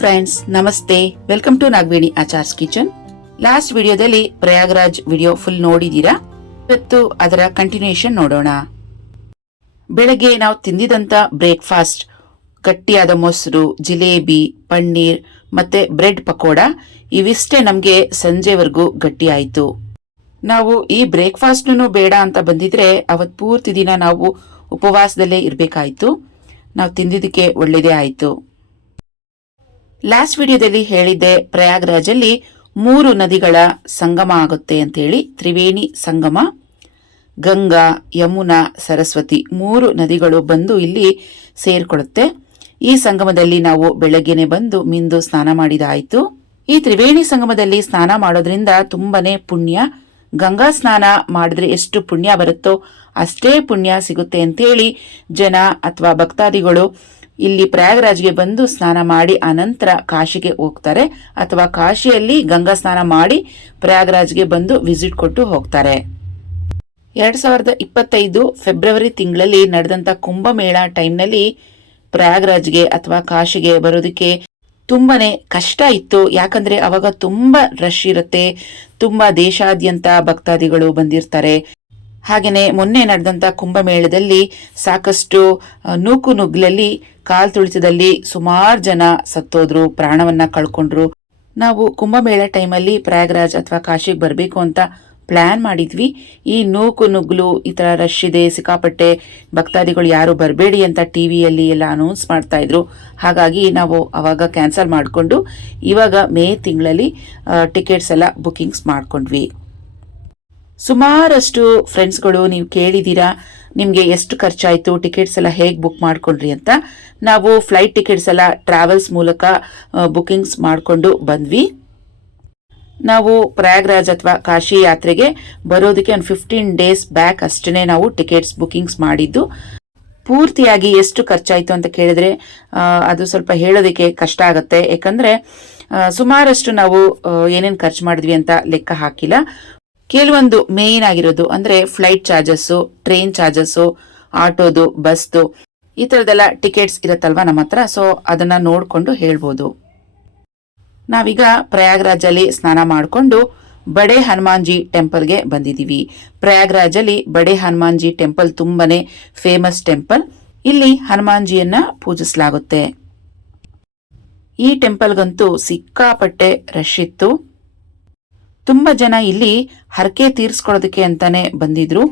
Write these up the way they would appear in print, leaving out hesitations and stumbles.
Friends, ನಮಸ್ತೆ. Welcome to Nagaveni Achar's kitchen. Last ವಿಡಿಯೋದಲ್ಲಿ Prayagraj video full ನೋಡಿದೀರಾ. ಇವತ್ತು ಅದರ ಕಂಟಿನ್ಯೂಷನ್ ನೋಡೋಣ. ಬೆಳಗ್ಗೆ ನಾವು ತಿಂದಿದಂತ ಬ್ರೇಕ್ಫಾಸ್ಟ್ ಗಟ್ಟಿಯಾದ ಮೊಸರು, ಜಿಲೇಬಿ, ಪನ್ನೀರ್ ಮತ್ತೆ ಬ್ರೆಡ್ ಪಕೋಡ ಇವಿಷ್ಟೇ ನಮ್ಗೆ ಸಂಜೆವರೆಗೂ ಗಟ್ಟಿ ಆಯ್ತು. ನಾವು ಈ ಬ್ರೇಕ್ಫಾಸ್ಟ್ ಬೇಡ ಅಂತ ಬಂದಿದ್ರೆ ಅವತ್ ಪೂರ್ತಿ ದಿನ ನಾವು ಉಪವಾಸದಲ್ಲೇ ಇರ್ಬೇಕಾಯ್ತು. ನಾವು ತಿಂದಿದ್ದಕ್ಕೆ ಒಳ್ಳೇದೇ ಆಯ್ತು. ಲಾಸ್ಟ್ ವಿಡಿಯೋದಲ್ಲಿ ಹೇಳಿದ್ದೆ ಪ್ರಯಾಗ್ರಾಜಲ್ಲಿ 3 ನದಿಗಳ ಸಂಗಮ ಆಗುತ್ತೆ ಅಂತ ಹೇಳಿ. ತ್ರಿವೇಣಿ ಸಂಗಮ, ಗಂಗಾ, ಯಮುನಾ, ಸರಸ್ವತಿ 3 ನದಿಗಳು ಬಂದು ಇಲ್ಲಿ ಸೇರ್ಕೊಳ್ಳುತ್ತೆ. ಈ ಸಂಗಮದಲ್ಲಿ ನಾವು ಬೆಳಗ್ಗೆನೆ ಬಂದು ಮಿಂದು ಸ್ನಾನ ಮಾಡಿದಾಯ್ತು. ಈ ತ್ರಿವೇಣಿ ಸಂಗಮದಲ್ಲಿ ಸ್ನಾನ ಮಾಡೋದ್ರಿಂದ ತುಂಬಾನೇ ಪುಣ್ಯ. ಗಂಗಾ ಸ್ನಾನ ಮಾಡಿದ್ರೆ ಎಷ್ಟು ಪುಣ್ಯ ಬರುತ್ತೋ ಅಷ್ಟೇ ಪುಣ್ಯ ಸಿಗುತ್ತೆ ಅಂತೇಳಿ ಜನ ಅಥವಾ ಭಕ್ತಾದಿಗಳು ಇಲ್ಲಿ ಪ್ರಯಾಗ್ರಾಜ್ಗೆ ಬಂದು ಸ್ನಾನ ಮಾಡಿ ಅನಂತರ ಕಾಶಿಗೆ ಹೋಗ್ತಾರೆ, ಅಥವಾ ಕಾಶಿಯಲ್ಲಿ ಗಂಗಾ ಸ್ನಾನ ಮಾಡಿ ಪ್ರಯಾಗ್ರಾಜ್ಗೆ ಬಂದು ವಿಸಿಟ್ ಕೊಟ್ಟು ಹೋಗ್ತಾರೆ. 2025 ಫೆಬ್ರವರಿ ತಿಂಗಳಲ್ಲಿ ನಡೆದಂತ ಕುಂಭಮೇಳ ಟೈಮ್ನಲ್ಲಿ ಪ್ರಯಾಗ್ರಾಜ್ಗೆ ಅಥವಾ ಕಾಶಿಗೆ ಬರೋದಕ್ಕೆ ತುಂಬಾನೇ ಕಷ್ಟ ಇತ್ತು. ಯಾಕಂದ್ರೆ ಅವಾಗ ತುಂಬಾ ರಶ್ ಇರುತ್ತೆ, ತುಂಬಾ ದೇಶಾದ್ಯಂತ ಭಕ್ತಾದಿಗಳು ಬಂದಿರ್ತಾರೆ. ಹಾಗೇನೆ ಮೊನ್ನೆ ನಡೆದಂತ ಕುಂಭಮೇಳದಲ್ಲಿ ಸಾಕಷ್ಟು ನೂಕು ನುಗ್ಲಲ್ಲಿ ಕಾಲ್ ತುಳಿತದಲ್ಲಿ ಸುಮಾರು ಜನ ಸತ್ತೋದ್ರು, ಪ್ರಾಣವನ್ನ ಕಳ್ಕೊಂಡ್ರು. ನಾವು ಕುಂಭಮೇಳ ಟೈಮಲ್ಲಿ ಪ್ರಯಾಗ್ರಾಜ್ ಅಥವಾ ಕಾಶಿಗೆ ಬರಬೇಕು ಅಂತ ಪ್ಲಾನ್ ಮಾಡಿದ್ವಿ. ಈ ನೂಕು ನುಗ್ಲು ಈ ತರ ರಶ್ ಇದೆ, ಸಿಕ್ಕಾಪಟ್ಟೆ ಭಕ್ತಾದಿಗಳು ಯಾರು ಬರಬೇಡಿ ಅಂತ ಟಿವಿಯಲ್ಲಿ ಎಲ್ಲ ಅನೌನ್ಸ್ ಮಾಡ್ತಾ ಇದ್ರು. ಹಾಗಾಗಿ ನಾವು ಅವಾಗ ಕ್ಯಾನ್ಸಲ್ ಮಾಡಿಕೊಂಡು ಇವಾಗ ಮೇ ತಿಂಗಳಲ್ಲಿ ಟಿಕೆಟ್ಸ್ ಎಲ್ಲ ಬುಕಿಂಗ್ಸ್ ಮಾಡ್ಕೊಂಡ್ವಿ. ಸುಮಾರಷ್ಟು ಫ್ರೆಂಡ್ಸ್ಗಳು ನೀವು ಕೇಳಿದ್ದೀರಾ ನಿಮಗೆ ಎಷ್ಟು ಖರ್ಚಾಯಿತು, ಟಿಕೆಟ್ಸ್ ಎಲ್ಲ ಹೇಗೆ ಬುಕ್ ಮಾಡ್ಕೊಂಡ್ರಿ ಅಂತ. ನಾವು ಫ್ಲೈಟ್ ಟಿಕೆಟ್ಸ್ ಎಲ್ಲ ಟ್ರಾವೆಲ್ಸ್ ಮೂಲಕ ಬುಕಿಂಗ್ಸ್ ಮಾಡಿಕೊಂಡು ಬಂದ್ವಿ. ನಾವು ಪ್ರಯಾಗ್ರಾಜ್ ಅಥವಾ ಕಾಶಿ ಯಾತ್ರೆಗೆ ಬರೋದಕ್ಕೆ ಒಂದು 15 ಡೇಸ್ ಬ್ಯಾಕ್ ಅಷ್ಟೇ ನಾವು ಟಿಕೆಟ್ಸ್ ಬುಕಿಂಗ್ಸ್ ಮಾಡಿದ್ದು. ಪೂರ್ತಿಯಾಗಿ ಎಷ್ಟು ಖರ್ಚಾಯಿತು ಅಂತ ಕೇಳಿದ್ರೆ ಅದು ಸ್ವಲ್ಪ ಹೇಳೋದಕ್ಕೆ ಕಷ್ಟ ಆಗುತ್ತೆ. ಯಾಕಂದ್ರೆ ಸುಮಾರಷ್ಟು ನಾವು ಏನೇನು ಖರ್ಚು ಮಾಡಿದ್ವಿ ಅಂತ ಲೆಕ್ಕ ಹಾಕಿಲ್ಲ. ಕೆಲವೊಂದು ಮೇನ್ ಆಗಿರೋದು ಅಂದ್ರೆ ಫ್ಲೈಟ್ ಚಾರ್ಜಸ್ಸು, ಟ್ರೈನ್ ಚಾರ್ಜಸ್ಸು, ಆಟೋದು, ಬಸ್ದು ಈ ತರದೆಲ್ಲ ಟಿಕೆಟ್ಸ್ ಇರತ್ತಲ್ವಾ ನಮ್ಮ ಹತ್ರ. ಸೊ ಅದನ್ನ ನೋಡ್ಕೊಂಡು ಹೇಳ್ಬೋದು. ನಾವೀಗ ಪ್ರಯಾಗ್ರಾಜಲ್ಲಿ ಸ್ನಾನ ಮಾಡಿಕೊಂಡು ಬಡೆ ಹನುಮಾನ್ಜಿ ಟೆಂಪಲ್ಗೆ ಬಂದಿದ್ದೀವಿ. ಪ್ರಯಾಗ್ರಾಜಲ್ಲಿ ಬಡೆ ಹನುಮಾನ್ಜಿ ಟೆಂಪಲ್ ತುಂಬಾನೇ ಫೇಮಸ್ ಟೆಂಪಲ್. ಇಲ್ಲಿ ಹನುಮಾನ್ಜಿಯನ್ನ ಪೂಜಿಸಲಾಗುತ್ತೆ. ಈ ಟೆಂಪಲ್ಗಂತೂ ಸಿಕ್ಕಾಪಟ್ಟೆ ರಶ್ ಇತ್ತು. ತುಂಬಾ ಜನ ಇಲ್ಲಿ ಹರಕೆ ತೀರ್ಸ್ಕೊಳ್ಳೋದಕ್ಕೆ ಅಂತಾನೆ ಬಂದಿದ್ರು.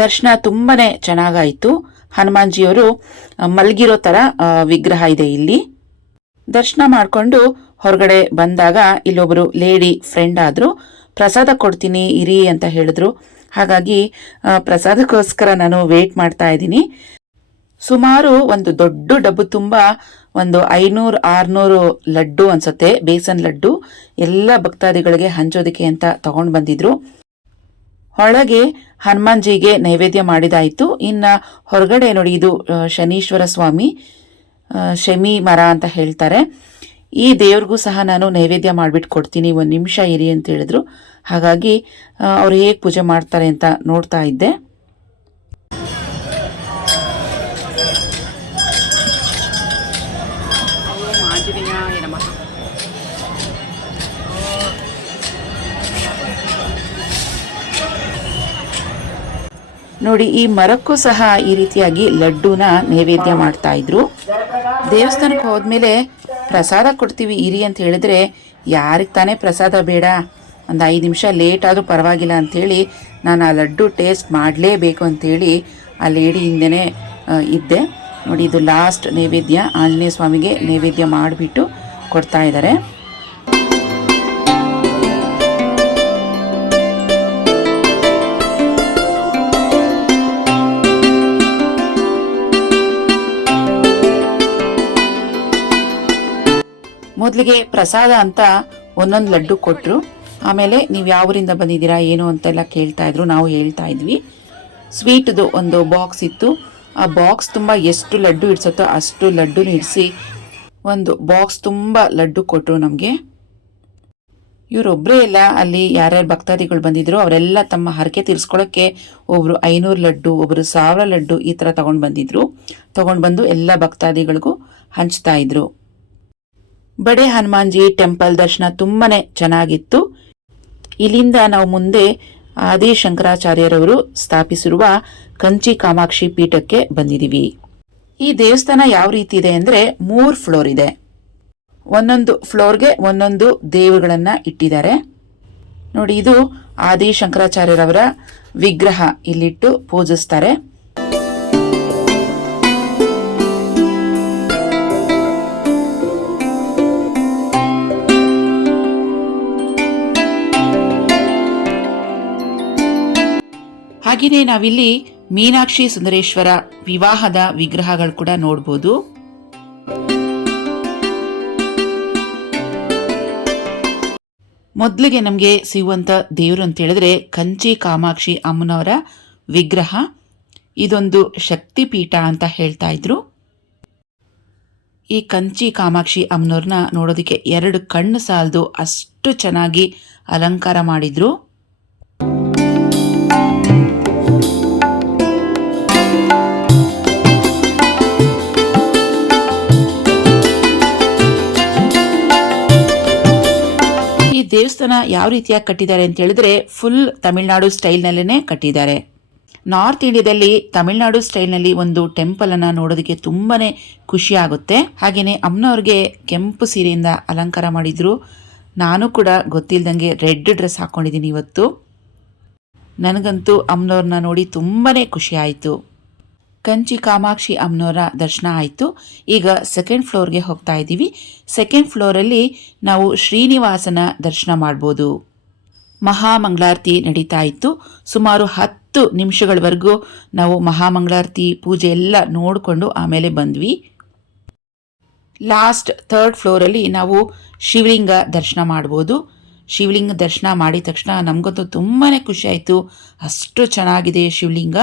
ದರ್ಶನ ತುಂಬಾನೇ ಚೆನ್ನಾಗಾಯ್ತು. ಹನುಮಾನ್ಜಿಯವರು ಮಲಗಿರೋ ತರ ವಿಗ್ರಹ ಇದೆ ಇಲ್ಲಿ. ದರ್ಶನ ಮಾಡ್ಕೊಂಡು ಹೊರಗಡೆ ಬಂದಾಗ ಇಲ್ಲೊಬ್ರು ಲೇಡಿ ಫ್ರೆಂಡ್ ಆದ್ರು. ಪ್ರಸಾದ ಕೊಡ್ತೀನಿ ಇರಿ ಅಂತ ಹೇಳಿದ್ರು. ಹಾಗಾಗಿ ಪ್ರಸಾದಕ್ಕೋಸ್ಕರ ನಾನು ವೇಟ್ ಮಾಡ್ತಾ ಇದ್ದೀನಿ. ಸುಮಾರು ಒಂದು ದೊಡ್ಡ ಡಬ್ಬು ತುಂಬಾ ಒಂದು 500-600 ಲಡ್ಡು ಅನ್ಸುತ್ತೆ, ಬೇಸನ್ ಲಡ್ಡು ಎಲ್ಲ ಭಕ್ತಾದಿಗಳಿಗೆ ಹಂಚೋದಕ್ಕೆ ಅಂತ ತಗೊಂಡ್ ಬಂದಿದ್ರು. ಒಳಗೆ ಹನುಮಾನ್ಜಿಗೆ ನೈವೇದ್ಯ ಮಾಡಿದಾಯ್ತು. ಇನ್ನ ಹೊರಗಡೆ ನೋಡಿ, ಇದು ಶನೀಶ್ವರ ಸ್ವಾಮಿ, ಶಮಿ ಮರ ಅಂತ ಹೇಳ್ತಾರೆ. ಈ ದೇವ್ರಿಗೂ ಸಹ ನಾನು ನೈವೇದ್ಯ ಮಾಡ್ಬಿಟ್ಟು ಕೊಡ್ತೀನಿ, 1 ನಿಮಿಷ ಇರಿ ಅಂತ ಹೇಳಿದ್ರು. ಹಾಗಾಗಿ ಅವ್ರು ಹೇಗೆ ಪೂಜೆ ಮಾಡ್ತಾರೆ ಅಂತ ನೋಡ್ತಾ ಇದ್ದೆ. ನೋಡಿ, ಈ ಮರಕ್ಕೂ ಸಹ ಈ ರೀತಿಯಾಗಿ ಲಡ್ಡುನ ನೈವೇದ್ಯ ಮಾಡ್ತಾ ಇದ್ರು. ದೇವಸ್ಥಾನಕ್ಕೆ ಹೋದ್ಮೇಲೆ ಪ್ರಸಾದ ಕೊಡ್ತೀವಿ ಇರಿ ಅಂತ ಹೇಳಿದ್ರೆ ಯಾರಿಗೆ ತಾನೇ ಪ್ರಸಾದ ಬೇಡ, ಒಂದು 5 ನಿಮಿಷ ಲೇಟ್ ಆದ್ರೂ ಪರವಾಗಿಲ್ಲ ಅಂತೇಳಿ ನಾನು ಆ ಲಡ್ಡು ಟೇಸ್ಟ್ ಮಾಡಲೇಬೇಕು ಅಂತೇಳಿ ಆ ಲೇಡಿ ಹಿಂದೆನೆ ಇದ್ದೆ. ನೋಡಿ, ಇದು ಲಾಸ್ಟ್ ನೈವೇದ್ಯ, ಆಂಜನೇಯ ಸ್ವಾಮಿಗೆ ನೈವೇದ್ಯ ಮಾಡಿಬಿಟ್ಟು ಕೊಡ್ತಾ ಇದ್ದಾರೆ. ಮೊದಲಿಗೆ ಪ್ರಸಾದ ಅಂತ ಒಂದೊಂದು ಲಡ್ಡು ಕೊಟ್ಟರು. ಆಮೇಲೆ ನೀವು ಯಾವೂರಿಂದ ಬಂದಿದ್ದೀರಾ ಏನು ಅಂತೆಲ್ಲ ಕೇಳ್ತಾ ಇದ್ರು. ನಾವು ಹೇಳ್ತಾ ಇದ್ವಿ. ಸ್ವೀಟ್ದು ಒಂದು ಬಾಕ್ಸ್ ಇತ್ತು. ಆ ಬಾಕ್ಸ್ ತುಂಬ ಎಷ್ಟು ಲಡ್ಡು ಇಡ್ಸುತ್ತೋ ಅಷ್ಟು ಲಡ್ಡುನ ಇಡಿಸಿ ಒಂದು ಬಾಕ್ಸ್ ತುಂಬ ಲಡ್ಡು ಕೊಟ್ಟರು ನಮಗೆ. ಇವರೊಬ್ಬರೇ ಇಲ್ಲ, ಅಲ್ಲಿ ಯಾರ್ಯಾರು ಭಕ್ತಾದಿಗಳು ಬಂದಿದ್ರು ಅವರೆಲ್ಲ ತಮ್ಮ ಹರಕೆ ತೀರಿಸ್ಕೊಳ್ಳೋಕ್ಕೆ ಒಬ್ರು 500 ಲಡ್ಡು, ಒಬ್ರು 1000 ಲಡ್ಡು ಈ ಥರ ತಗೊಂಡು ಬಂದು ಎಲ್ಲ ಭಕ್ತಾದಿಗಳಿಗೂ ಹಂಚ್ತಾ ಇದ್ರು. ಬಡೆ ಹನುಮಾನ್ಜಿ ಟೆಂಪಲ್ ದರ್ಶನ ತುಂಬಾನೇ ಚೆನ್ನಾಗಿತ್ತು. ಇಲ್ಲಿಂದ ನಾವು ಮುಂದೆ ಆದಿ ಶಂಕರಾಚಾರ್ಯರವರು ಸ್ಥಾಪಿಸಿರುವ ಕಂಚಿ ಕಾಮಾಕ್ಷಿ ಪೀಠಕ್ಕೆ ಬಂದಿದ್ದೀವಿ. ಈ ದೇವಸ್ಥಾನ ಯಾವ ರೀತಿ ಇದೆ ಅಂದ್ರೆ 3 ಫ್ಲೋರ್ ಇದೆ. ಒಂದೊಂದು ಫ್ಲೋರ್ಗೆ ಒಂದೊಂದು ದೇವರುಗಳನ್ನ ಇಟ್ಟಿದ್ದಾರೆ ನೋಡಿ. ಇದು ಆದಿ ಶಂಕರಾಚಾರ್ಯರವರ ವಿಗ್ರಹ ಇಲ್ಲಿಟ್ಟು ಪೂಜಿಸ್ತಾರೆ. ಹಾಗೆಯೇ ನಾವಿಲ್ಲಿ ಮೀನಾಕ್ಷಿ ಸುಂದರೇಶ್ವರ ವಿವಾಹದ ವಿಗ್ರಹಗಳು ಕೂಡ ನೋಡ್ಬೋದು. ಮೊದಲಿಗೆ ನಮಗೆ ಸಿಗುವಂತ ದೇವರು ಅಂತ ಹೇಳಿದ್ರೆ ಕಂಚಿ ಕಾಮಾಕ್ಷಿ ಅಮ್ಮನವರ ವಿಗ್ರಹ. ಇದೊಂದು ಶಕ್ತಿ ಪೀಠ ಅಂತ ಹೇಳ್ತಾ ಇದ್ರು. ಈ ಕಂಚಿ ಕಾಮಾಕ್ಷಿ ಅಮ್ಮನವ್ರನ್ನ ನೋಡೋದಕ್ಕೆ 2 ಕಣ್ಣು ಸಾಲದು ಅಷ್ಟು ಚೆನ್ನಾಗಿ ಅಲಂಕಾರ ಮಾಡಿದ್ರು. ದೇವಸ್ಥಾನ ಯಾವ ರೀತಿಯಾಗಿ ಕಟ್ಟಿದ್ದಾರೆ ಅಂತ ಹೇಳಿದ್ರೆ ಫುಲ್ ತಮಿಳುನಾಡು ಸ್ಟೈಲ್ನಲ್ಲೇ ಕಟ್ಟಿದ್ದಾರೆ. ನಾರ್ತ್ ಇಂಡಿಯಾದಲ್ಲಿ ತಮಿಳುನಾಡು ಸ್ಟೈಲ್ನಲ್ಲಿ ಒಂದು ಟೆಂಪಲ್ ಅನ್ನ ನೋಡೋದಕ್ಕೆ ತುಂಬಾನೇ ಖುಷಿ ಆಗುತ್ತೆ. ಹಾಗೇನೆ ಅಮ್ಮನವ್ರಿಗೆ ಕೆಂಪು ಸೀರೆಯಿಂದ ಅಲಂಕಾರ ಮಾಡಿದ್ರು. ನಾನು ಕೂಡ ಗೊತ್ತಿಲ್ದಂಗೆ ರೆಡ್ ಡ್ರೆಸ್ ಹಾಕೊಂಡಿದ್ದೀನಿ ಇವತ್ತು. ನನಗಂತೂ ಅಮ್ಮನವ್ರನ್ನ ನೋಡಿ ತುಂಬಾನೇ ಖುಷಿ ಆಯಿತು. ಕಂಚಿ ಕಾಮಾಕ್ಷಿ ಅಮ್ಮನವರ ದರ್ಶನ ಆಯಿತು. ಈಗ 2nd ಫ್ಲೋರ್ಗೆ ಹೋಗ್ತಾ ಇದ್ದೀವಿ. 2nd ಫ್ಲೋರಲ್ಲಿ ನಾವು ಶ್ರೀನಿವಾಸನ ದರ್ಶನ ಮಾಡ್ಬೋದು. ಮಹಾಮಂಗಳಾರತಿ ನಡೀತಾ ಇತ್ತು. ಸುಮಾರು 10 ನಿಮಿಷಗಳವರೆಗೂ ನಾವು ಮಹಾಮಂಗಳಾರತಿ ಪೂಜೆ ಎಲ್ಲ ನೋಡಿಕೊಂಡು ಆಮೇಲೆ ಬಂದ್ವಿ. ಲಾಸ್ಟ್ 3rd ಫ್ಲೋರಲ್ಲಿ ನಾವು ಶಿವಲಿಂಗ ದರ್ಶನ ಮಾಡ್ಬೋದು. ಶಿವಲಿಂಗ ದರ್ಶನ ಮಾಡಿದ ತಕ್ಷಣ ನಮಗಂತೂ ತುಂಬಾನೇ ಖುಷಿ ಆಯಿತು. ಅಷ್ಟು ಚೆನ್ನಾಗಿದೆ ಶಿವಲಿಂಗ.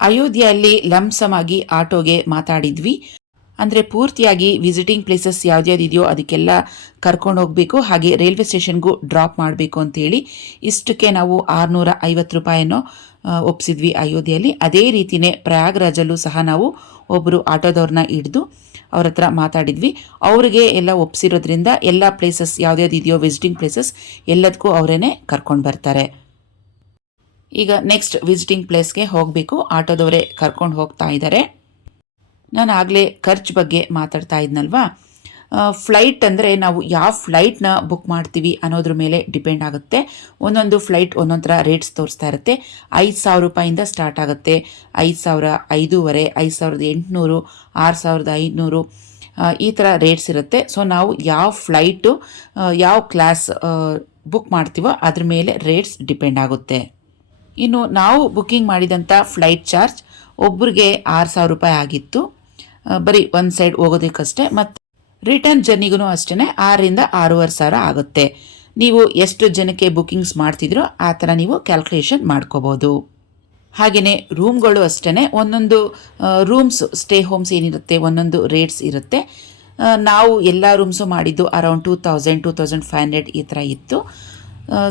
ಅಯೋಧ್ಯೆಯಲ್ಲಿ ಲಂಸಮ್ ಆಗಿ ಆಟೋಗೆ ಮಾತಾಡಿದ್ವಿ. ಅಂದರೆ ಪೂರ್ತಿಯಾಗಿ ವಿಸಿಟಿಂಗ್ ಪ್ಲೇಸಸ್ ಯಾವ್ದ್ಯಾವ್ದಿದೆಯೋ ಅದಕ್ಕೆಲ್ಲ ಕರ್ಕೊಂಡು ಹೋಗಬೇಕು, ಹಾಗೆ ರೈಲ್ವೆ ಸ್ಟೇಷನ್ಗೂ ಡ್ರಾಪ್ ಮಾಡಬೇಕು ಅಂತೇಳಿ ಇಷ್ಟಕ್ಕೆ ನಾವು 650 ರೂಪಾಯಿನೋ ಒಪ್ಪಿಸಿದ್ವಿ ಅಯೋಧ್ಯೆಯಲ್ಲಿ. ಅದೇ ರೀತಿಯೇ ಪ್ರಯಾಗ್ರಾಜಲ್ಲೂ ಸಹ ನಾವು ಒಬ್ಬರು ಆಟೋದವ್ರನ್ನ ಹಿಡಿದು ಅವ್ರ ಹತ್ರ ಮಾತಾಡಿದ್ವಿ. ಅವ್ರಿಗೆ ಎಲ್ಲ ಒಪ್ಸಿರೋದ್ರಿಂದ ಎಲ್ಲ ಪ್ಲೇಸಸ್ ಯಾವ್ದ್ಯಾವ್ದಿದೆಯೋ ವಿಸಿಟಿಂಗ್ ಪ್ಲೇಸಸ್ ಎಲ್ಲದಕ್ಕೂ ಅವರೇನೆ ಕರ್ಕೊಂಡು ಬರ್ತಾರೆ. ಈಗ ನೆಕ್ಸ್ಟ್ ವಿಸಿಟಿಂಗ್ ಪ್ಲೇಸ್ಗೆ ಹೋಗಬೇಕು. ಆಟೋದವರೇ ಕರ್ಕೊಂಡು ಹೋಗ್ತಾ ಇದ್ದಾರೆ. ನಾನು ಆಗಲೇ ಖರ್ಚು ಬಗ್ಗೆ ಮಾತಾಡ್ತಾ ಇದ್ನಲ್ವಾ. ಫ್ಲೈಟ್ ಅಂದರೆ ನಾವು ಯಾವ ಫ್ಲೈಟ್ನ ಬುಕ್ ಮಾಡ್ತೀವಿ ಅನ್ನೋದ್ರ ಮೇಲೆ ಡಿಪೆಂಡ್ ಆಗುತ್ತೆ. ಒಂದೊಂದು ಫ್ಲೈಟ್ ಒಂದೊಂದು ಥರ ರೇಟ್ಸ್ ತೋರಿಸ್ತಾ ಇರುತ್ತೆ. 5,000 ರೂಪಾಯಿಂದ ಸ್ಟಾರ್ಟ್ ಆಗುತ್ತೆ. 5,000, 5,500, 5,800, 6,500 ಈ ಥರ ರೇಟ್ಸ್ ಇರುತ್ತೆ. ಸೊ ನಾವು ಯಾವ ಫ್ಲೈಟು ಯಾವ ಕ್ಲಾಸ್ ಬುಕ್ ಮಾಡ್ತೀವೋ ಅದ್ರ ಮೇಲೆ ರೇಟ್ಸ್ ಡಿಪೆಂಡ್ ಆಗುತ್ತೆ. ಇನ್ನು ನಾವು ಬುಕ್ಕಿಂಗ್ ಮಾಡಿದಂಥ ಫ್ಲೈಟ್ ಚಾರ್ಜ್ ಒಬ್ಬರಿಗೆ 6,000 ರೂಪಾಯಿ ಆಗಿತ್ತು. ಬರೀ ಒಂದು ಸೈಡ್ ಹೋಗೋದಕ್ಕಷ್ಟೇ. ಮತ್ತು ರಿಟರ್ನ್ ಜರ್ನಿಗೂ ಅಷ್ಟೇ 6,000ರಿಂದ 6,500 ಆಗುತ್ತೆ. ನೀವು ಎಷ್ಟು ಜನಕ್ಕೆ ಬುಕ್ಕಿಂಗ್ಸ್ ಮಾಡ್ತಿದ್ರೋ ಆ ಥರ ನೀವು ಕ್ಯಾಲ್ಕುಲೇಷನ್ ಮಾಡ್ಕೋಬೋದು. ಹಾಗೆಯೇ ರೂಮ್ಗಳು ಅಷ್ಟೇ. ಒಂದೊಂದು ರೂಮ್ಸ್ ಸ್ಟೇ ಹೋಮ್ಸ್ ಏನಿರುತ್ತೆ ಒಂದೊಂದು ರೇಟ್ಸ್ ಇರುತ್ತೆ. ನಾವು ಎಲ್ಲ ರೂಮ್ಸು ಮಾಡಿದ್ದು ಅರೌಂಡ್ 2,000, 2,500 ಈ ಥರ ಇತ್ತು.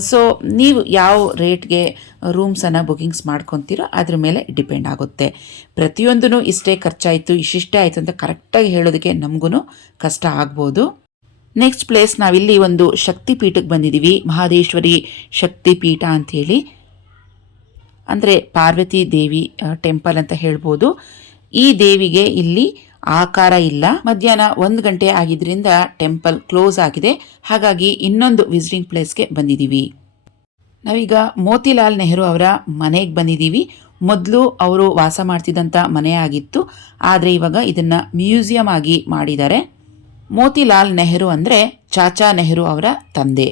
ಸೊ ನೀವು ಯಾವ ರೇಟ್ಗೆ ರೂಮ್ಸನ್ನು ಬುಕ್ಕಿಂಗ್ಸ್ ಮಾಡ್ಕೊತೀರೋ ಅದ್ರ ಮೇಲೆ ಡಿಪೆಂಡ್ ಆಗುತ್ತೆ. ಪ್ರತಿಯೊಂದೂ ಇಷ್ಟೇ ಖರ್ಚಾಯಿತು ಇಷ್ಟಿಷ್ಟೇ ಆಯಿತು ಅಂತ ಕರೆಕ್ಟಾಗಿ ಹೇಳೋದಕ್ಕೆ ನಮಗೂ ಕಷ್ಟ ಆಗ್ಬೋದು. ನೆಕ್ಸ್ಟ್ ಪ್ಲೇಸ್ ನಾವಿಲ್ಲಿ ಒಂದು ಶಕ್ತಿ ಪೀಠಕ್ಕೆ ಬಂದಿದ್ದೀವಿ. ಮಹಾದೇಶ್ವರಿ ಶಕ್ತಿ ಪೀಠ ಅಂಥೇಳಿ, ಅಂದರೆ ಪಾರ್ವತಿ ದೇವಿ ಟೆಂಪಲ್ ಅಂತ ಹೇಳ್ಬೋದು. ಈ ದೇವಿಗೆ ಇಲ್ಲಿ ಆಕಾರ ಇಲ್ಲ. ಮಧ್ಯಾಹ್ನ 1 ಗಂಟೆ ಆಗಿದ್ರಿಂದ ಟೆಂಪಲ್ ಕ್ಲೋಸ್ ಆಗಿದೆ. ಹಾಗಾಗಿ ಇನ್ನೊಂದು ವಿಸಿಟಿಂಗ್ ಪ್ಲೇಸ್ಗೆ ಬಂದಿದ್ದೀವಿ. ನಾವೀಗ ಮೋತಿಲಾಲ್ ನೆಹರು ಅವರ ಮನೆಗೆ ಬಂದಿದ್ದೀವಿ. ಮೊದಲು ಅವರು ವಾಸ ಮಾಡ್ತಿದ್ದಂಥ ಮನೆ ಆಗಿತ್ತು, ಆದರೆ ಇವಾಗ ಇದನ್ನು ಮ್ಯೂಸಿಯಂ ಆಗಿ ಮಾಡಿದ್ದಾರೆ. ಮೋತಿಲಾಲ್ ನೆಹರು ಅಂದರೆ ಚಾಚಾ ನೆಹರು ಅವರ ತಂದೆ.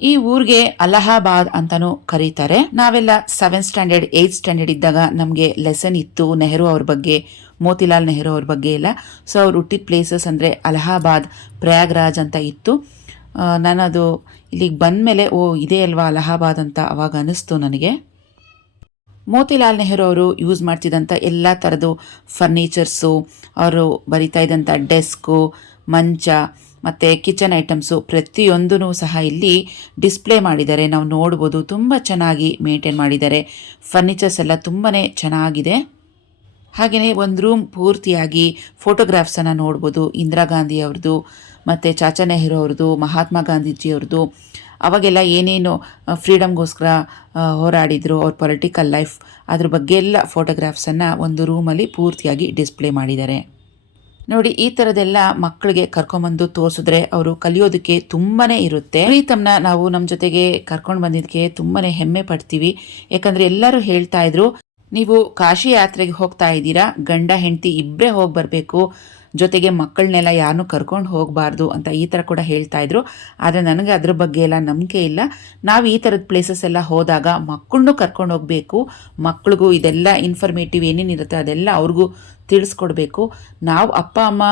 ಈ ಊರಿಗೆ ಅಲಹಾಬಾದ್ ಅಂತಾನೂ ಕರೀತಾರೆ. ನಾವೆಲ್ಲ 7th ಸ್ಟ್ಯಾಂಡರ್ಡ್ 8th ಸ್ಟ್ಯಾಂಡರ್ಡ್ ಇದ್ದಾಗ ನಮಗೆ ಲೆಸನ್ ಇತ್ತು ನೆಹರು ಅವ್ರ ಬಗ್ಗೆ, ಮೋತಿಲಾಲ್ ನೆಹರು ಅವ್ರ ಬಗ್ಗೆ ಎಲ್ಲ. ಸೊ ಅವ್ರು ಹುಟ್ಟಿದ ಪ್ಲೇಸಸ್ ಅಂದರೆ ಅಲಹಾಬಾದ್, ಪ್ರಯಾಗ್ರಾಜ್ ಅಂತ ಇತ್ತು. ನಾನದು ಇಲ್ಲಿಗೆ ಬಂದ ಮೇಲೆ ಓ ಇದೇ ಅಲ್ವಾ ಅಲಹಾಬಾದ್ ಅಂತ ಅವಾಗ ಅನ್ನಿಸ್ತು ನನಗೆ. ಮೋತಿಲಾಲ್ ನೆಹರು ಅವರು ಯೂಸ್ ಮಾಡ್ತಿದ್ದಂಥ ಎಲ್ಲ ಥರದ್ದು ಫರ್ನಿಚರ್ಸು, ಅವರು ಬರಿತಾ ಇದ್ದಂಥ ಡೆಸ್ಕು, ಮಂಚ ಮತ್ತು ಕಿಚನ್ ಐಟಮ್ಸು ಪ್ರತಿಯೊಂದೂ ಸಹ ಇಲ್ಲಿ ಡಿಸ್ಪ್ಲೇ ಮಾಡಿದ್ದಾರೆ. ನಾವು ನೋಡ್ಬೋದು, ತುಂಬ ಚೆನ್ನಾಗಿ ಮೇಂಟೈನ್ ಮಾಡಿದ್ದಾರೆ. ಫರ್ನಿಚರ್ಸ್ ಎಲ್ಲ ತುಂಬಾ ಚೆನ್ನಾಗಿದೆ. ಹಾಗೆಯೇ ಒಂದು ರೂಮ್ ಪೂರ್ತಿಯಾಗಿ ಫೋಟೋಗ್ರಾಫ್ಸನ್ನು ನೋಡ್ಬೋದು. ಇಂದಿರಾ ಗಾಂಧಿ ಅವ್ರದ್ದು ಮತ್ತು ಚಾಚಾ ನೆಹರು ಅವ್ರದ್ದು, ಮಹಾತ್ಮ ಗಾಂಧೀಜಿಯವ್ರದ್ದು, ಅವಾಗೆಲ್ಲ ಏನೇನು ಫ್ರೀಡಮ್ಗೋಸ್ಕರ ಹೋರಾಡಿದರು, ಅವ್ರ ಪೊಲಿಟಿಕಲ್ ಲೈಫ್, ಅದ್ರ ಬಗ್ಗೆ ಎಲ್ಲ ಫೋಟೋಗ್ರಾಫ್ಸನ್ನು ಒಂದು ರೂಮಲ್ಲಿ ಪೂರ್ತಿಯಾಗಿ ಡಿಸ್ಪ್ಲೇ ಮಾಡಿದ್ದಾರೆ. ನೋಡಿ, ಈ ಥರದ್ದೆಲ್ಲ ಮಕ್ಕಳಿಗೆ ಕರ್ಕೊಂಬಂದು ತೋರಿಸಿದ್ರೆ ಅವರು ಕಲಿಯೋದಕ್ಕೆ ತುಂಬಾ ಇರುತ್ತೆ. ಪ್ರೀತಮ್ನ ನಾವು ನಮ್ಮ ಜೊತೆಗೆ ಕರ್ಕೊಂಡು ಬಂದಿದ್ದಕ್ಕೆ ತುಂಬಾ ಹೆಮ್ಮೆ ಪಡ್ತೀವಿ. ಯಾಕಂದರೆ ಎಲ್ಲರೂ ಹೇಳ್ತಾ ಇದ್ರು, ನೀವು ಕಾಶಿ ಯಾತ್ರೆಗೆ ಹೋಗ್ತಾ ಇದ್ದೀರಾ, ಗಂಡ ಹೆಂಡತಿ ಇಬ್ಬರೇ ಹೋಗಿ ಬರಬೇಕು, ಜೊತೆಗೆ ಮಕ್ಕಳನ್ನೆಲ್ಲ ಯಾರನ್ನೂ ಕರ್ಕೊಂಡು ಹೋಗಬಾರ್ದು ಅಂತ ಈ ಥರ ಕೂಡ ಹೇಳ್ತಾ ಇದ್ರು. ಆದರೆ ನನಗೆ ಅದ್ರ ಬಗ್ಗೆ ಎಲ್ಲ ನಂಬಿಕೆ ಇಲ್ಲ. ನಾವು ಈ ಥರದ ಪ್ಲೇಸಸ್ ಎಲ್ಲ ಹೋದಾಗ ಮಕ್ಕಳನ್ನೂ ಕರ್ಕೊಂಡು ಹೋಗಬೇಕು. ಮಕ್ಳಿಗೂ ಇದೆಲ್ಲ ಇನ್ಫಾರ್ಮೇಟಿವ್ ಏನೇನಿರುತ್ತೆ ಅದೆಲ್ಲ ಅವ್ರಿಗೂ ತಿಳಿಸ್ಕೊಡ್ಬೇಕು. ನಾವು ಅಪ್ಪ ಅಮ್ಮ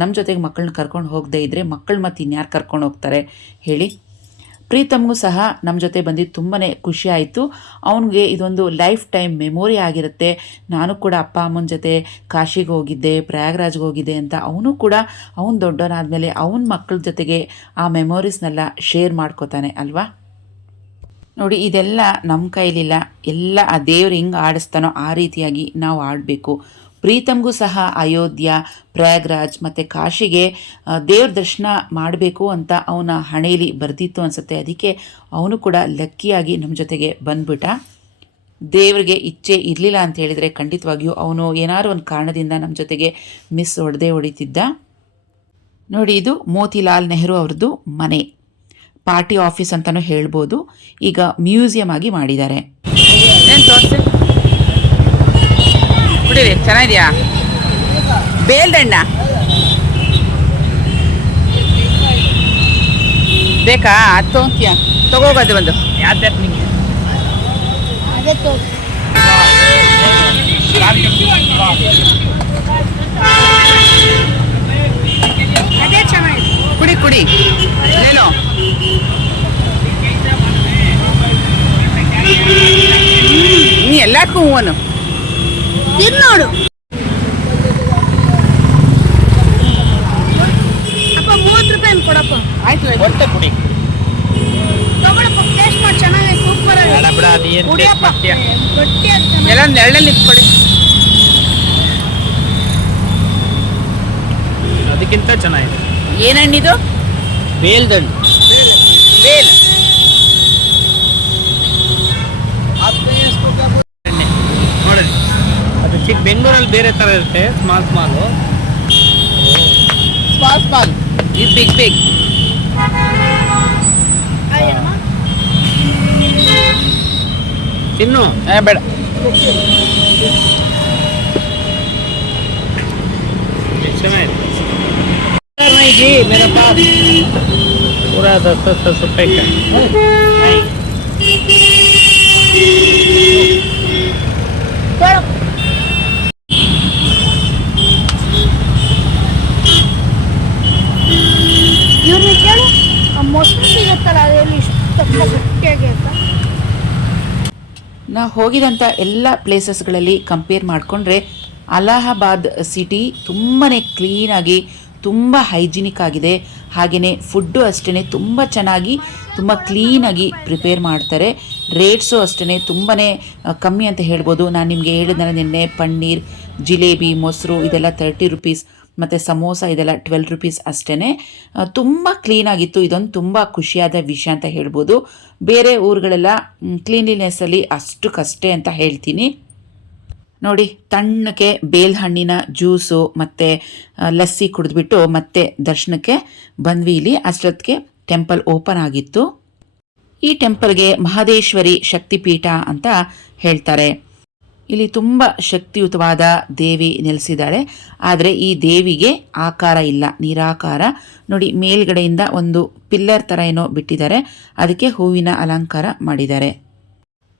ನಮ್ಮ ಜೊತೆಗೆ ಮಕ್ಕಳನ್ನ ಕರ್ಕೊಂಡು ಹೋಗದೇ ಇದ್ದರೆ ಮಕ್ಕಳು ಮತ್ತು ಇನ್ಯಾರು ಕರ್ಕೊಂಡು ಹೋಗ್ತಾರೆ ಹೇಳಿ. ಪ್ರೀತಮ್ಗೂ ಸಹ ನಮ್ಮ ಜೊತೆ ಬಂದಿದ್ದು ತುಂಬಾ ಖುಷಿ ಆಯಿತು. ಅವನಿಗೆ ಇದೊಂದು ಲೈಫ್ ಟೈಮ್ ಮೆಮೊರಿ ಆಗಿರುತ್ತೆ. ನಾನು ಕೂಡ ಅಪ್ಪ ಅಮ್ಮನ ಜೊತೆ ಕಾಶಿಗೆ ಹೋಗಿದ್ದೆ, ಪ್ರಯಾಗ್ರಾಜ್ಗೆ ಹೋಗಿದ್ದೆ ಅಂತ ಅವನು ಕೂಡ ಅವನು ದೊಡ್ಡವನಾದಮೇಲೆ ಅವನ ಮಕ್ಕಳ ಜೊತೆಗೆ ಆ ಮೆಮೊರೀಸ್ನೆಲ್ಲ ಶೇರ್ ಮಾಡ್ಕೋತಾನೆ ಅಲ್ವಾ. ನೋಡಿ, ಇದೆಲ್ಲ ನಮ್ಮ ಕೈಲಿಲ್ಲ. ಎಲ್ಲ ಆ ದೇವ್ರು ಹೆಂಗೆ ಆಡಿಸ್ತಾನೋ ಆ ರೀತಿಯಾಗಿ ನಾವು ಆಡಬೇಕು. ಪ್ರೀತಮ್ಗೂ ಸಹ ಅಯೋಧ್ಯ, ಪ್ರಯಾಗ್ರಾಜ್ ಮತ್ತು ಕಾಶಿಗೆ ದೇವ್ರ ದರ್ಶನ ಮಾಡಬೇಕು ಅಂತ ಅವನ ಹಣೆಯಲ್ಲಿ ಬರೆದಿತ್ತು ಅನಿಸುತ್ತೆ. ಅದಕ್ಕೆ ಅವನು ಕೂಡ ಲಕ್ಕಿಯಾಗಿ ನಮ್ಮ ಜೊತೆಗೆ ಬಂದ್ಬಿಟ್ಟ. ದೇವರಿಗೆ ಇಚ್ಛೆ ಇರಲಿಲ್ಲ ಅಂತ ಹೇಳಿದರೆ ಖಂಡಿತವಾಗಿಯೂ ಅವನು ಏನಾದ್ರು ಒಂದು ಕಾರಣದಿಂದ ನಮ್ಮ ಜೊತೆಗೆ ಮಿಸ್ ಹೊಡೆದಿದ್ದ. ನೋಡಿ, ಇದು ಮೋತಿಲಾಲ್ ನೆಹರು ಅವ್ರದ್ದು ಮನೆ, ಪಾರ್ಟಿ ಆಫೀಸ್ ಅಂತಲೂ ಹೇಳ್ಬೋದು. ಈಗ ಮ್ಯೂಸಿಯಂ ಆಗಿ ಮಾಡಿದ್ದಾರೆ. ಕುಡೀರಿ, ಚೆನ್ನಾಗಿದೆಯಾ? ಬೇಲ್ದಣ್ಣ ಬೇಕಾ? ಅದು ತೊಗೊಂತೀಯ? ತಗೋಗೋದು ಒಂದು. ಯಾವ್ದು ಬೇಕು ನಿಮಗೆ? ಅದೇ ಚೆನ್ನಾಗಿದೆ. ಕುಡಿ ಕುಡಿ. ಏನು ನೀ ಎಲ್ಲದಕ್ಕೂ ಹೂವನು ನೋಡು. ಅಪ್ಪ 30 ರೂಪಾಯಿ ಕೊಡಪ್ಪ. ಆಯ್ತು, ಒಟ್ಟೆ ಕುಡಿ. ತಗೊಳಪ್ಪ, ಟೇಸ್ಟ್ ಮಾಡಿ, ಚೆನ್ನಾಗಿದೆ, ಸೂಪರ್ ಆಗಿದೆ. ಬೇಡ ಬಿಡ, ಅದು ಏನು ಟೇಸ್ಟ್ ಮಾಡ್ತೀಯ? ಗಟ್ಟಿ ಅಂತ ಎಲ್ಲ ನೆರಳಲ್ಲಿ ಇಟ್ಕೊಡಿ. ಅದಕ್ಕಿಂತ ಚೆನ್ನಾಗಿದೆ. ಏನು ಹಣ್ಣಿದು? ಬೇಲ್ದಣ್ಣು. ಬೇಲ್. ನೋಡಿರಿ, ಅದು ಚಿಕ್ಕ ಬೆಂಗಳೂರಲ್ಲಿ ಬೇರೆ ಥರ ಇರುತ್ತೆ. Small small. ಇದು ಬಿಗ್ ಬಿಗ್. ತಿನ್ನು. ಬೇಡ. ಚೆನ್ನಾಗಿದೆ. जी मेरा पास पूरा 10 रुपए का. ಇವ್ರನ್ನ ಕೇಳು, ಆ ಮೊಸರು ಸಿಗುತ್ತಲ್ಲ ಅದೆಲ್ಲಿ ಇಷ್ಟು ಗಟ್ಟಿಯಾಗಿ ಅಂತ. ನಾವು ಹೋಗಿದಂಥ ಎಲ್ಲ ಪ್ಲೇಸಸ್ಗಳಲ್ಲಿ ಕಂಪೇರ್ ಮಾಡಿಕೊಂಡ್ರೆ ಅಲಹಾಬಾದ್ ಸಿಟಿ ತುಂಬಾ ಕ್ಲೀನಾಗಿ, ತುಂಬ ಹೈಜಿನಿಕ್ ಆಗಿದೆ. ಹಾಗೆಯೇ ಫುಡ್ಡು ಅಷ್ಟೇ ತುಂಬ ಚೆನ್ನಾಗಿ, ತುಂಬ ಕ್ಲೀನಾಗಿ ಪ್ರಿಪೇರ್ ಮಾಡ್ತಾರೆ. ರೇಟ್ಸು ಅಷ್ಟೇ ತುಂಬಾ ಕಮ್ಮಿ ಅಂತ ಹೇಳ್ಬೋದು. ನಾನು ನಿಮಗೆ ಹೇಳಿದ್ನಲ್ಲ ನಿನ್ನೆ, ಪನ್ನೀರ್, ಜಿಲೇಬಿ, ಮೊಸರು ಇದೆಲ್ಲ 30 ರುಪೀಸ್, ಮತ್ತು ಸಮೋಸ ಇದೆಲ್ಲ 12 ರುಪೀಸ್ ಅಷ್ಟೇ. ತುಂಬ ಕ್ಲೀನಾಗಿತ್ತು. ಇದೊಂದು ತುಂಬ ಖುಷಿಯಾದ ವಿಷಯ ಅಂತ ಹೇಳ್ಬೋದು. ಬೇರೆ ಊರುಗಳೆಲ್ಲ ಕ್ಲೀನ್ಲಿನೆಸ್ಸಲ್ಲಿ ಅಷ್ಟಕ್ಕಷ್ಟೇ ಅಂತ ಹೇಳ್ತೀನಿ. ನೋಡಿ, ತಣ್ಣಕ್ಕೆ ಬೇಲ್ ಹಣ್ಣಿನ ಜ್ಯೂಸು ಮತ್ತು ಲಸ್ಸಿ ಕುಡಿದ್ಬಿಟ್ಟು ಮತ್ತೆ ದರ್ಶನಕ್ಕೆ ಬಂದ್ವಿ. ಇಲ್ಲಿ ಅಷ್ಟೊತ್ತಿಗೆ ಟೆಂಪಲ್ ಓಪನ್ ಆಗಿತ್ತು. ಈ ಟೆಂಪಲ್ಗೆ ಮಹದೇಶ್ವರಿ ಶಕ್ತಿಪೀಠ ಅಂತ ಹೇಳ್ತಾರೆ. ಇಲ್ಲಿ ತುಂಬ ಶಕ್ತಿಯುತವಾದ ದೇವಿ ನೆಲೆಸಿದ್ದಾಳೆ. ಆದರೆ ಈ ದೇವಿಗೆ ಆಕಾರ ಇಲ್ಲ, ನಿರಾಕಾರ. ನೋಡಿ, ಮೇಲ್ಗಡೆಯಿಂದ ಒಂದು ಪಿಲ್ಲರ್ ಥರ ಏನೋ ಬಿಟ್ಟಿದ್ದಾರೆ, ಅದಕ್ಕೆ ಹೂವಿನ ಅಲಂಕಾರ ಮಾಡಿದ್ದಾರೆ.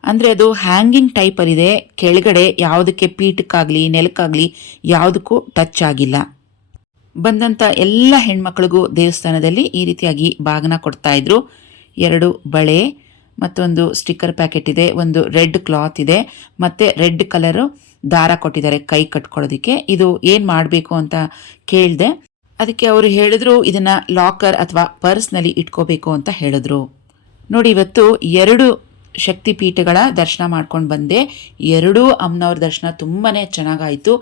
ಅಂದರೆ ಅದು ಹ್ಯಾಂಗಿಂಗ್ ಟೈಪಲ್ಲಿದೆ. ಕೆಳಗಡೆ ಯಾವುದಕ್ಕೆ ಪೀಠಕ್ಕಾಗಲಿ ನೆಲಕ್ಕಾಗಲಿ ಯಾವುದಕ್ಕೂ ಟಚ್ ಆಗಿಲ್ಲ. ಬಂದಂಥ ಎಲ್ಲ ಹೆಣ್ಮಕ್ಳಿಗೂ ದೇವಸ್ಥಾನದಲ್ಲಿ ಈ ರೀತಿಯಾಗಿ ಬಾಗಿನ ಕೊಡ್ತಾ ಇದ್ರು. 2 ಬಳೆ, ಮತ್ತೊಂದು ಸ್ಟಿಕ್ಕರ್ ಪ್ಯಾಕೆಟ್ ಇದೆ, ಒಂದು ರೆಡ್ ಕ್ಲಾತ್ ಇದೆ, ಮತ್ತೆ ರೆಡ್ ಕಲರು ದಾರ ಕೊಟ್ಟಿದ್ದಾರೆ ಕೈ ಕಟ್ಕೊಳ್ಳೋದಕ್ಕೆ. ಇದು ಏನು ಮಾಡಬೇಕು ಅಂತ ಕೇಳಿದೆ. ಅದಕ್ಕೆ ಅವರು ಹೇಳಿದ್ರು ಇದನ್ನ ಲಾಕರ್ ಅಥವಾ ಪರ್ಸ್ನಲ್ಲಿ ಇಟ್ಕೋಬೇಕು ಅಂತ ಹೇಳಿದ್ರು. ನೋಡಿ, ಇವತ್ತು 2 ಶಕ್ತಿಪೀಠಗಳ ದರ್ಶನ ಮಾಡ್ಕೊಂಡು ಬಂದೆ. 2 ಅಮ್ಮನವ್ರ ದರ್ಶನ ತುಂಬಾ ಚೆನ್ನಾಗಾಯಿತು.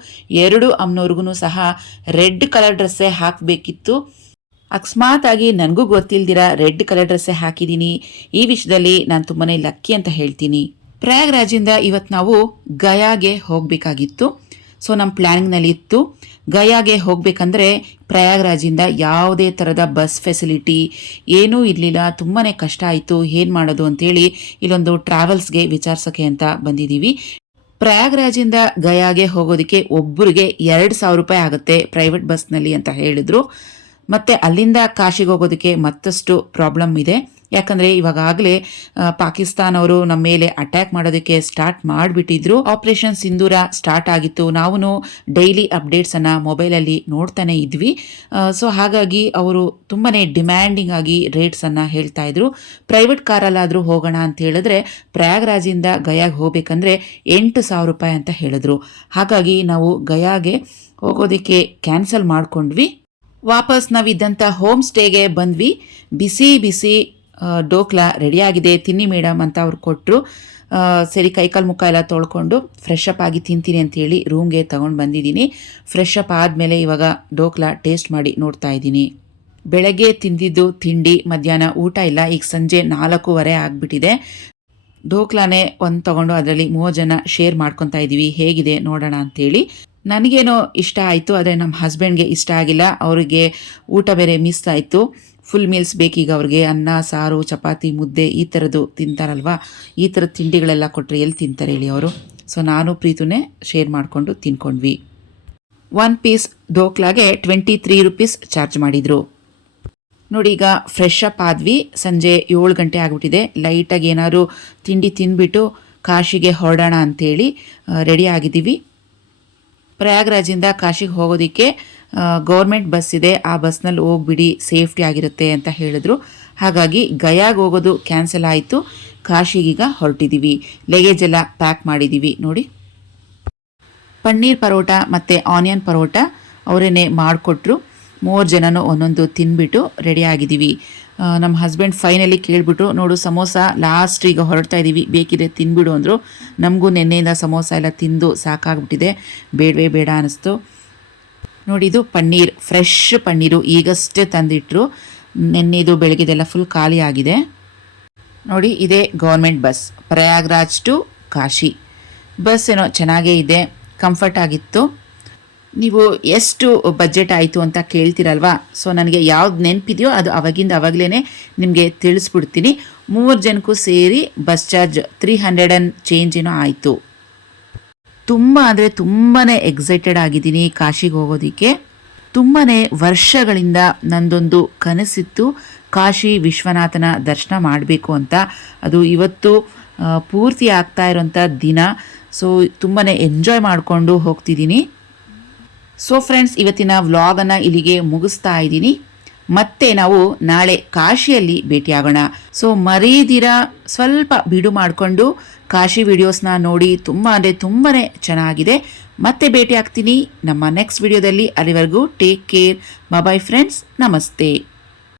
2 ಅಮ್ಮನವ್ರಿಗೂ ಸಹ ರೆಡ್ ಕಲರ್ ಡ್ರೆಸ್ಸೇ ಹಾಕಬೇಕಿತ್ತು. ಅಕಸ್ಮಾತ್ ಆಗಿ ನನಗೂ ಗೊತ್ತಿಲ್ದಿರ ರೆಡ್ ಕಲರ್ ಡ್ರೆಸ್ಸೇ ಹಾಕಿದ್ದೀನಿ. ಈ ವಿಷಯದಲ್ಲಿ ನಾನು ತುಂಬಾ ಲಕ್ಕಿ ಅಂತ ಹೇಳ್ತೀನಿ. ಪ್ರಯಾಗ್ರಾಜಿಂದ ಇವತ್ತು ನಾವು ಗಯಾಗೆ ಹೋಗಬೇಕಾಗಿತ್ತು. ಸೊ ನಮ್ಮ ಪ್ಲ್ಯಾನಿಂಗ್ನಲ್ಲಿ ಇತ್ತು. ಗಯಾಗೆ ಹೋಗಬೇಕಂದ್ರೆ ಪ್ರಯಾಗ್ರಾಜಿಂದ ಯಾವುದೇ ಥರದ ಬಸ್ ಫೆಸಿಲಿಟಿ ಏನೂ ಇರಲಿಲ್ಲ. ತುಂಬಾ ಕಷ್ಟ ಆಯಿತು. ಏನು ಮಾಡೋದು ಅಂತೇಳಿ ಇಲ್ಲೊಂದು ಟ್ರಾವೆಲ್ಸ್ಗೆ ವಿಚಾರಿಸೋಕೆ ಅಂತ ಬಂದಿದ್ದೀವಿ. ಪ್ರಯಾಗ್ರಾಜಿಂದ ಗಯಾಗೆ ಹೋಗೋದಕ್ಕೆ ಒಬ್ಬರಿಗೆ 2,000 ರೂಪಾಯಿ ಆಗುತ್ತೆ ಪ್ರೈವೇಟ್ ಬಸ್ನಲ್ಲಿ ಅಂತ ಹೇಳಿದ್ರು. ಮತ್ತು ಅಲ್ಲಿಂದ ಕಾಶಿಗೆ ಹೋಗೋದಕ್ಕೆ ಮತ್ತಷ್ಟು ಪ್ರಾಬ್ಲಮ್ ಇದೆ. ಯಾಕಂದರೆ ಇವಾಗಲೇ ಪಾಕಿಸ್ತಾನವರು ನಮ್ಮ ಮೇಲೆ ಅಟ್ಯಾಕ್ ಮಾಡೋದಕ್ಕೆ ಸ್ಟಾರ್ಟ್ ಮಾಡಿಬಿಟ್ಟಿದ್ರು. ಆಪರೇಷನ್ ಸಿಂಧೂರ ಸ್ಟಾರ್ಟ್ ಆಗಿತ್ತು. ನಾವು ಡೈಲಿ ಅಪ್ಡೇಟ್ಸನ್ನು ಮೊಬೈಲಲ್ಲಿ ನೋಡ್ತಾನೆ ಇದ್ವಿ. ಸೊ ಹಾಗಾಗಿ ಅವರು ತುಂಬಾ ಡಿಮ್ಯಾಂಡಿಂಗ್ ಆಗಿ ರೇಟ್ಸನ್ನು ಹೇಳ್ತಾ ಇದ್ರು. ಪ್ರೈವೇಟ್ ಕಾರಲ್ಲಾದರೂ ಹೋಗೋಣ ಅಂತ ಹೇಳಿದ್ರೆ ಪ್ರಯಾಗ್ರಾಜಿಂದ ಗಯಾಗೆ ಹೋಗ್ಬೇಕಂದ್ರೆ 8,000 ರೂಪಾಯಿ ಅಂತ ಹೇಳಿದ್ರು. ಹಾಗಾಗಿ ನಾವು ಗಯಾಗೆ ಹೋಗೋದಕ್ಕೆ ಕ್ಯಾನ್ಸಲ್ ಮಾಡ್ಕೊಂಡ್ವಿ. ವಾಪಸ್ ನಾವಿದ್ದಂಥ ಹೋಮ್ ಸ್ಟೇಗೆ ಬಂದ್ವಿ. ಬಿಸಿ ಬಿಸಿ ಡೋಕ್ಲಾ ರೆಡಿಯಾಗಿದೆ, ತಿನ್ನಿ ಮೇಡಮ್ ಅಂತ ಅವ್ರು ಕೊಟ್ಟರು. ಸರಿ, ಕೈಕಾಲು ಮುಖ ಎಲ್ಲ ತೊಳ್ಕೊಂಡು ಫ್ರೆಶ್ ಅಪ್ ಆಗಿ ತಿಂತೀನಿ ಅಂತೇಳಿ ರೂಮ್ಗೆ ತಗೊಂಡು ಬಂದಿದ್ದೀನಿ. ಫ್ರೆಶ್ ಅಪ್ ಆದಮೇಲೆ ಇವಾಗ ಡೋಕ್ಲಾ ಟೇಸ್ಟ್ ಮಾಡಿ ನೋಡ್ತಾ ಇದ್ದೀನಿ. ಬೆಳಗ್ಗೆ ತಿಂದಿದ್ದು ತಿಂಡಿ, ಮಧ್ಯಾಹ್ನ ಊಟ ಇಲ್ಲ. ಈಗ ಸಂಜೆ 4:15 ಆಗಿಬಿಟ್ಟಿದೆ. ಡೋಕ್ಲಾನೇ ಒಂದು ತೊಗೊಂಡು ಅದರಲ್ಲಿ 3 ಜನ ಶೇರ್ ಮಾಡ್ಕೊತಾ ಇದ್ದೀವಿ. ಹೇಗಿದೆ ನೋಡೋಣ ಅಂತೇಳಿ. ನನಗೇನೋ ಇಷ್ಟ ಆಯಿತು, ಆದರೆ ನಮ್ಮ ಹಸ್ಬೆಂಡ್ಗೆ ಇಷ್ಟ ಆಗಿಲ್ಲ. ಅವರಿಗೆ ಊಟ ಬೇರೆ ಮಿಸ್ ಆಯಿತು. ಫುಲ್ ಮೀಲ್ಸ್ ಬೇಕೀಗ ಅವ್ರಿಗೆ. ಅನ್ನ, ಸಾರು, ಚಪಾತಿ, ಮುದ್ದೆ ಈ ಥರದ್ದು ತಿಂತಾರಲ್ವ. ಈ ಥರದ ತಿಂಡಿಗಳೆಲ್ಲ ಕೊಟ್ಟರೆ ಎಲ್ಲಿ ತಿಂತಾರೆ ಹೇಳಿ ಅವರು. ಸೊ ನಾನು ಪ್ರೀತುನೇ ಶೇರ್ ಮಾಡಿಕೊಂಡು ತಿನ್ಕೊಂಡ್ವಿ. 1 ಪೀಸ್ ಡೋಕ್ಲಾಗೆ 23 ರೂಪೀಸ್ ಚಾರ್ಜ್ ಮಾಡಿದರು. ನೋಡಿ, ಈಗ ಫ್ರೆಶ್ ಅಪ್ ಆದ್ವಿ. ಸಂಜೆ 7 ಗಂಟೆ ಆಗಿಬಿಟ್ಟಿದೆ. ಲೈಟಾಗಿ ಏನಾದ್ರು ತಿಂಡಿ ತಿಂದ್ಬಿಟ್ಟು ಕಾಶಿಗೆ ಹೊರಡೋಣ ಅಂಥೇಳಿ ರೆಡಿ ಆಗಿದ್ದೀವಿ. ಪ್ರಯಾಗ್ರಾಜಿಂದ ಕಾಶಿಗೆ ಹೋಗೋದಕ್ಕೆ ಗೌರ್ಮೆಂಟ್ ಬಸ್ ಇದೆ. ಆ ಬಸ್ನಲ್ಲಿ ಹೋಗ್ಬಿಡಿ, ಸೇಫ್ಟಿ ಆಗಿರುತ್ತೆ ಅಂತ ಹೇಳಿದ್ರು. ಹಾಗಾಗಿ ಗಯಾಗೆ ಹೋಗೋದು ಕ್ಯಾನ್ಸಲ್ ಆಯಿತು. ಕಾಶಿಗೀಗ ಹೊರಟಿದ್ದೀವಿ. ಲಗೇಜ್ ಎಲ್ಲ ಪ್ಯಾಕ್ ಮಾಡಿದ್ದೀವಿ. ನೋಡಿ, ಪನ್ನೀರ್ ಪರೋಟ ಮತ್ತು ಆನಿಯನ್ ಪರೋಟ ಅವರೇನೆ ಮಾಡಿಕೊಟ್ರು. 3 ಜನನೂ ಒಂದೊಂದು ತಿಂದ್ಬಿಟ್ಟು ರೆಡಿ ಆಗಿದ್ದೀವಿ. ನಮ್ಮ ಹಸ್ಬೆಂಡ್ ಫೈನಲಿ ಕೇಳಿಬಿಟ್ರು, ನೋಡು ಸಮೋಸ ಲಾಸ್ಟ್ ಈಗ ಹೊರಡ್ತಾ ಇದ್ದೀವಿ, ಬೇಕಿದೆ ತಿಂದ್ಬಿಡು ಅಂದರು. ನಮಗೂ ನೆನ್ನೆಯಿಂದ ಸಮೋಸ ಎಲ್ಲ ತಿಂದು ಸಾಕಾಗ್ಬಿಟ್ಟಿದೆ, ಬೇಡವೇ ಬೇಡ ಅನ್ನಿಸ್ತು. ನೋಡಿ, ಇದು ಪನ್ನೀರ್, ಫ್ರೆಶ್ ಪನ್ನೀರು ಈಗಷ್ಟೇ ತಂದಿಟ್ಟರು. ನೆನ್ನೆದು ಬೆಳಗ್ಗೆದೆಲ್ಲ ಫುಲ್ ಖಾಲಿ ಆಗಿದೆ. ನೋಡಿ, ಇದೇ government bus, Prayagraj to Kashi. Bus ಏನೋ ಚೆನ್ನಾಗೇ ಇದೆ, ಕಂಫರ್ಟ್ ಆಗಿತ್ತು. ನೀವು ಎಷ್ಟು ಬಜೆಟ್ ಆಯಿತು ಅಂತ ಕೇಳ್ತೀರಲ್ವಾ. ಸೊ ನನಗೆ ಯಾವ್ದು ನೆನಪಿದೆಯೋ ಅದು ಅವಾಗಲೇ ನಿಮಗೆ ತಿಳಿಸ್ಬಿಡ್ತೀನಿ. 3 ಜನಕ್ಕೂ ಸೇರಿ ಬಸ್ ಚಾರ್ಜ್ 300 ಚೇಂಜ್ ಏನೋ ಆಯಿತು. ತುಂಬ ಅಂದರೆ ತುಂಬಾ ಎಕ್ಸೈಟೆಡ್ ಆಗಿದ್ದೀನಿ ಕಾಶಿಗೆ ಹೋಗೋದಕ್ಕೆ. ತುಂಬಾ ವರ್ಷಗಳಿಂದ ನಂದೊಂದು ಕನಸಿತ್ತು, ಕಾಶಿ ವಿಶ್ವನಾಥನ ದರ್ಶನ ಮಾಡಬೇಕು ಅಂತ. ಅದು ಇವತ್ತು ಪೂರ್ತಿ ಆಗ್ತಾ ಇರೋಂಥ ದಿನ. ಸೊ ತುಂಬಾ ಎಂಜಾಯ್ ಮಾಡಿಕೊಂಡು ಹೋಗ್ತಿದ್ದೀನಿ. ಸೊ ಫ್ರೆಂಡ್ಸ್, ಇವತ್ತಿನ ವ್ಲಾಗನ್ನು ಇಲ್ಲಿಗೆ ಮುಗಿಸ್ತಾ ಇದ್ದೀನಿ. ಮತ್ತೆ ನಾವು ನಾಳೆ ಕಾಶಿಯಲ್ಲಿ ಭೇಟಿಯಾಗೋಣ. ಸೊ ಮರೀದಿರ ಸ್ವಲ್ಪ ಬಿಡು ಮಾಡಿಕೊಂಡು ಕಾಶಿ ವಿಡಿಯೋಸ್ನ ನೋಡಿ. ತುಂಬ ಅಂದರೆ ತುಂಬಾ ಚೆನ್ನಾಗಿದೆ. ಮತ್ತೆ ಭೇಟಿ ಆಗ್ತೀನಿ ನಮ್ಮ ನೆಕ್ಸ್ಟ್ ವಿಡಿಯೋದಲ್ಲಿ. ಅಲ್ಲಿವರೆಗೂ ಟೇಕ್ ಕೇರ್. ಬಾಯ್ ಫ್ರೆಂಡ್ಸ್, ನಮಸ್ತೆ.